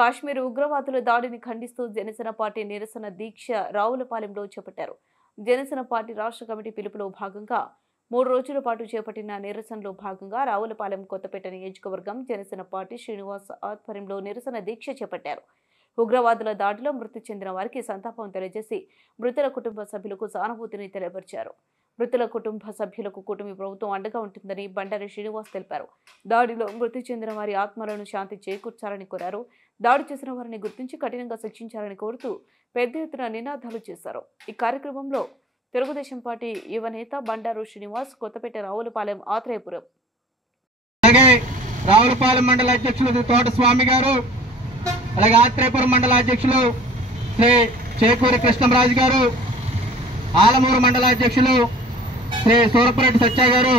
కాశ్మీర్ ఉగ్రవాదుల దాడిని ఖండిస్తూ జనసేన పార్టీ నిరసన దీక్ష రావులపాలెంలో చేపట్టారు. జనసేన పార్టీ రాష్ట్ర కమిటీ పిలుపులో భాగంగా 3 రోజుల పాటు చేపట్టిన నిరసనలో భాగంగా రావులపాలెం కొత్తపేట నియోజకవర్గం జనసేన పార్టీ శ్రీనివాస్ ఆధ్వర్యంలో నిరసన దీక్ష చేపట్టారు. ఉగ్రవాదుల దాడిలో మృతి చెందిన వారికి సంతాపం తెలియజేసి మృతుల కుటుంబ సభ్యులకు సానుభూతిని తెలియపరిచారు. మృతుల కుటుంబ సభ్యులకు కూటమి ప్రభుత్వం అండగా ఉంటుందని బండారి శ్రీనివాస్ తెలిపారు. దాడిలో మృతి చెందిన వారి ఆత్మలను శాంతి చేకూర్చాలని కోరారు. దాడి చేసిన వారిని గుర్తించి కఠినంగా శిక్షించాలని కోరుతూ పెద్ద ఎత్తున నినాదాలు చేశారు. ఈ కార్యక్రమంలో తెలుగుదేశం పార్టీ యువ నేత బండారు శ్రీనివాస్, కొత్తపేట రావులపాలెం ఆత్రేయపురం రావులపాలెం మండల అధ్యక్షులు తోట స్వామి గారు, అలాగే ఆత్రేయపురం మండల అధ్యక్షులు శ్రీ చేకూరి కృష్ణరాజు గారు, ఆలమూరు మండల అధ్యక్షులు శ్రీ సూరపురెడ్డి సత్య గారు,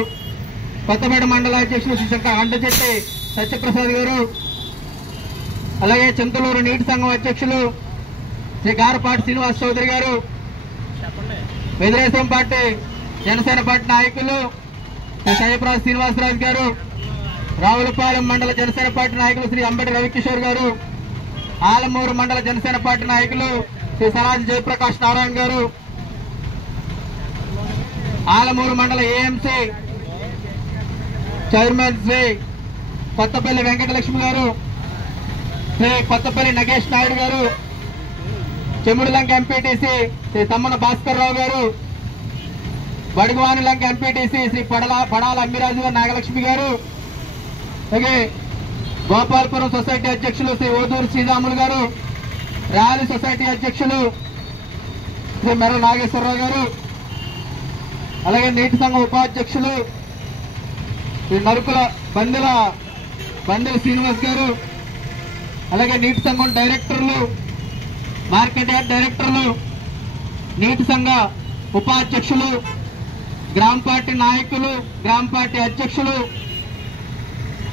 కొత్తపేట మండల అధ్యక్షులు శ్రీ అండచెట్టి సత్యప్రసాద్ గారు, అలాగే చింతలూరు నీటి సంఘం అధ్యక్షులు శ్రీ గారపాటి శ్రీనివాస్ చౌదరి గారు, తెలుగుదేశం పార్టీ జనసేన పార్టీ నాయకులు శ్రీ సయ్యప్రాజ్ శ్రీనివాసరాజు గారు, రావులపాలెం మండల జనసేన పార్టీ నాయకులు శ్రీ అంబటి రవికిషోర్ గారు, ఆలమూరు మండల జనసేన పార్టీ నాయకులు శ్రీ సరాజ్ జయప్రకాష్ నారాయణ గారు, ఆలమూరు మండల ఏఎంసీ చైర్మన్ శ్రీ కొత్తపల్లి వెంకటలక్ష్మి గారు, శ్రీ కొత్తపల్లి నగేష్ నాయుడు గారు, చెముడులంక ఎంపీటీసీ శ్రీ తమ్మన భాస్కర్ రావు గారు, బడుగువానిలంక ఎంపీటీసీ శ్రీ పడాల అమ్మిరాజు గారు, నాగలక్ష్మి గారు, అలాగే గోపాలపురం సొసైటీ అధ్యక్షులు శ్రీ ఓదూరు శ్రీరాములు గారు, ర్యాలీ సొసైటీ అధ్యక్షులు శ్రీ మెర్ర నాగేశ్వరరావు గారు, అలాగే నీటి సంఘం ఉపాధ్యక్షులు శ్రీ నరుకుల బందెల శ్రీనివాస్ గారు, అలాగే నీటి సంఘం డైరెక్టర్లు, మార్కెట్ యార్డ్ డైరెక్టర్లు, నీటి సంఘ ఉపాధ్యక్షులు, గ్రామ పార్టీ నాయకులు, గ్రామ పార్టీ అధ్యక్షులు,